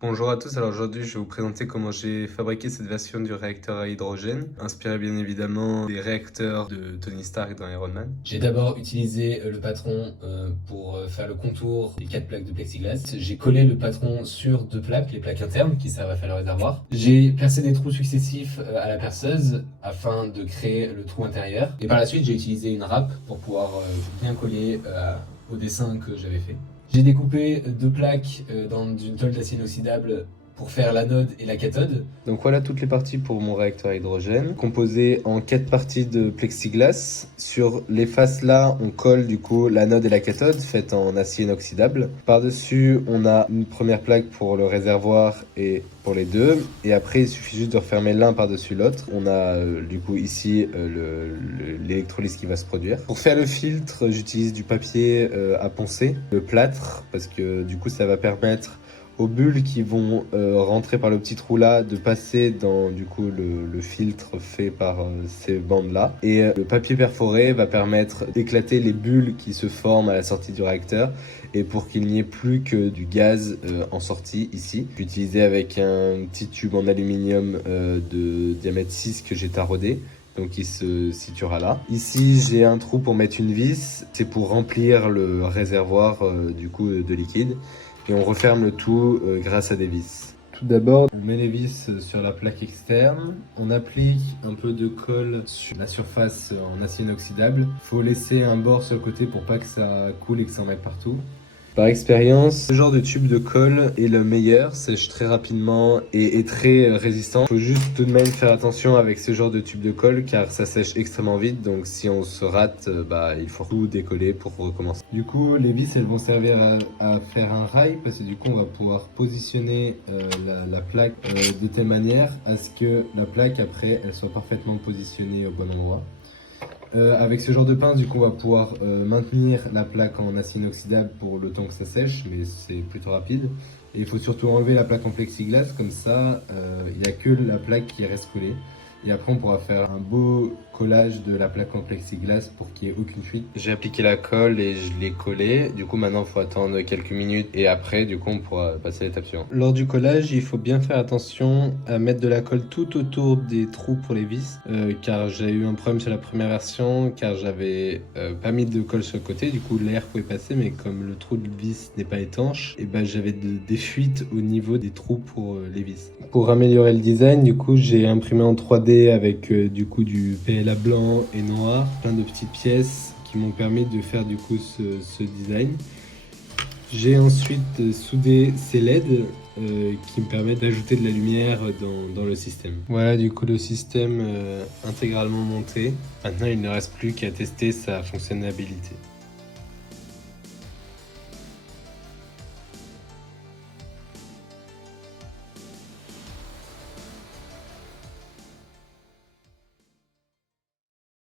Bonjour à tous, alors aujourd'hui je vais vous présenter comment j'ai fabriqué cette version du réacteur à hydrogène, inspiré bien évidemment des réacteurs de Tony Stark dans Iron Man. J'ai d'abord utilisé le patron pour faire le contour des 4 plaques de plexiglas. J'ai collé le patron sur 2 plaques, les plaques internes qui servent à faire le réservoir. J'ai percé des trous successifs à la perceuse afin de créer le trou intérieur. Et par la suite, j'ai utilisé une râpe pour pouvoir bien coller au dessin que j'avais fait. J'ai découpé 2 plaques dans une tôle d'acier inoxydable pour faire l'anode et la cathode. Donc voilà toutes les parties pour mon réacteur à hydrogène, composé en 4 parties de plexiglas. Sur les faces là, on colle du coup l'anode et la cathode, faites en acier inoxydable. Par-dessus, on a une première plaque pour le réservoir et pour les deux. Et après, il suffit juste de refermer l'un par-dessus l'autre. On a du coup ici l'électrolyse qui va se produire. Pour faire le filtre, j'utilise du papier à poncer, le plâtre, parce que du coup ça va permettre aux bulles qui vont rentrer par le petit trou là de passer dans du coup le filtre fait par ces bandes là, et le papier perforé va permettre d'éclater les bulles qui se forment à la sortie du réacteur, et pour qu'il n'y ait plus que du gaz en sortie ici. J'ai utilisé avec un petit tube en aluminium de diamètre 6 que j'ai taraudé, donc il se situera là. Ici j'ai un trou pour mettre une vis, c'est pour remplir le réservoir du coup de liquide, et on referme le tout grâce à des vis. Tout d'abord, on met les vis sur la plaque externe, on applique un peu de colle sur la surface en acier inoxydable. Il faut laisser un bord sur le côté pour pas que ça coule et que ça en mette partout. Par expérience, ce genre de tube de colle est le meilleur, sèche très rapidement et est très résistant. Il faut juste tout de même faire attention avec ce genre de tube de colle car ça sèche extrêmement vite, donc si on se rate, il faut tout décoller pour recommencer. Du coup, les vis elles vont servir à faire un rail, parce que du coup on va pouvoir positionner la plaque de telle manière à ce que la plaque après elle soit parfaitement positionnée au bon endroit. Avec ce genre de pince, du coup, on va pouvoir maintenir la plaque en acier inoxydable pour le temps que ça sèche, mais c'est plutôt rapide. Et il faut surtout enlever la plaque en plexiglas, comme ça, il n'y a que la plaque qui reste collée. Et après, on pourra faire un beau collage de la plaque en plexiglas pour qu'il n'y ait aucune fuite. J'ai appliqué la colle et je l'ai collée. Du coup, maintenant, il faut attendre quelques minutes. Et après, du coup, on pourra passer à l'étape suivante. Lors du collage, il faut bien faire attention à mettre de la colle tout autour des trous pour les vis. Car j'ai eu un problème sur la première version, car j'avais pas mis de colle sur le côté. Du coup, l'air pouvait passer, mais comme le trou de vis n'est pas étanche, et j'avais des fuites au niveau des trous pour les vis. Pour améliorer le design, du coup, j'ai imprimé en 3D avec du coup du PLA blanc et noir, plein de petites pièces qui m'ont permis de faire du coup ce design. J'ai ensuite soudé ces LED qui me permettent d'ajouter de la lumière dans le système. Voilà du coup le système intégralement monté. Maintenant il ne reste plus qu'à tester sa fonctionnalité.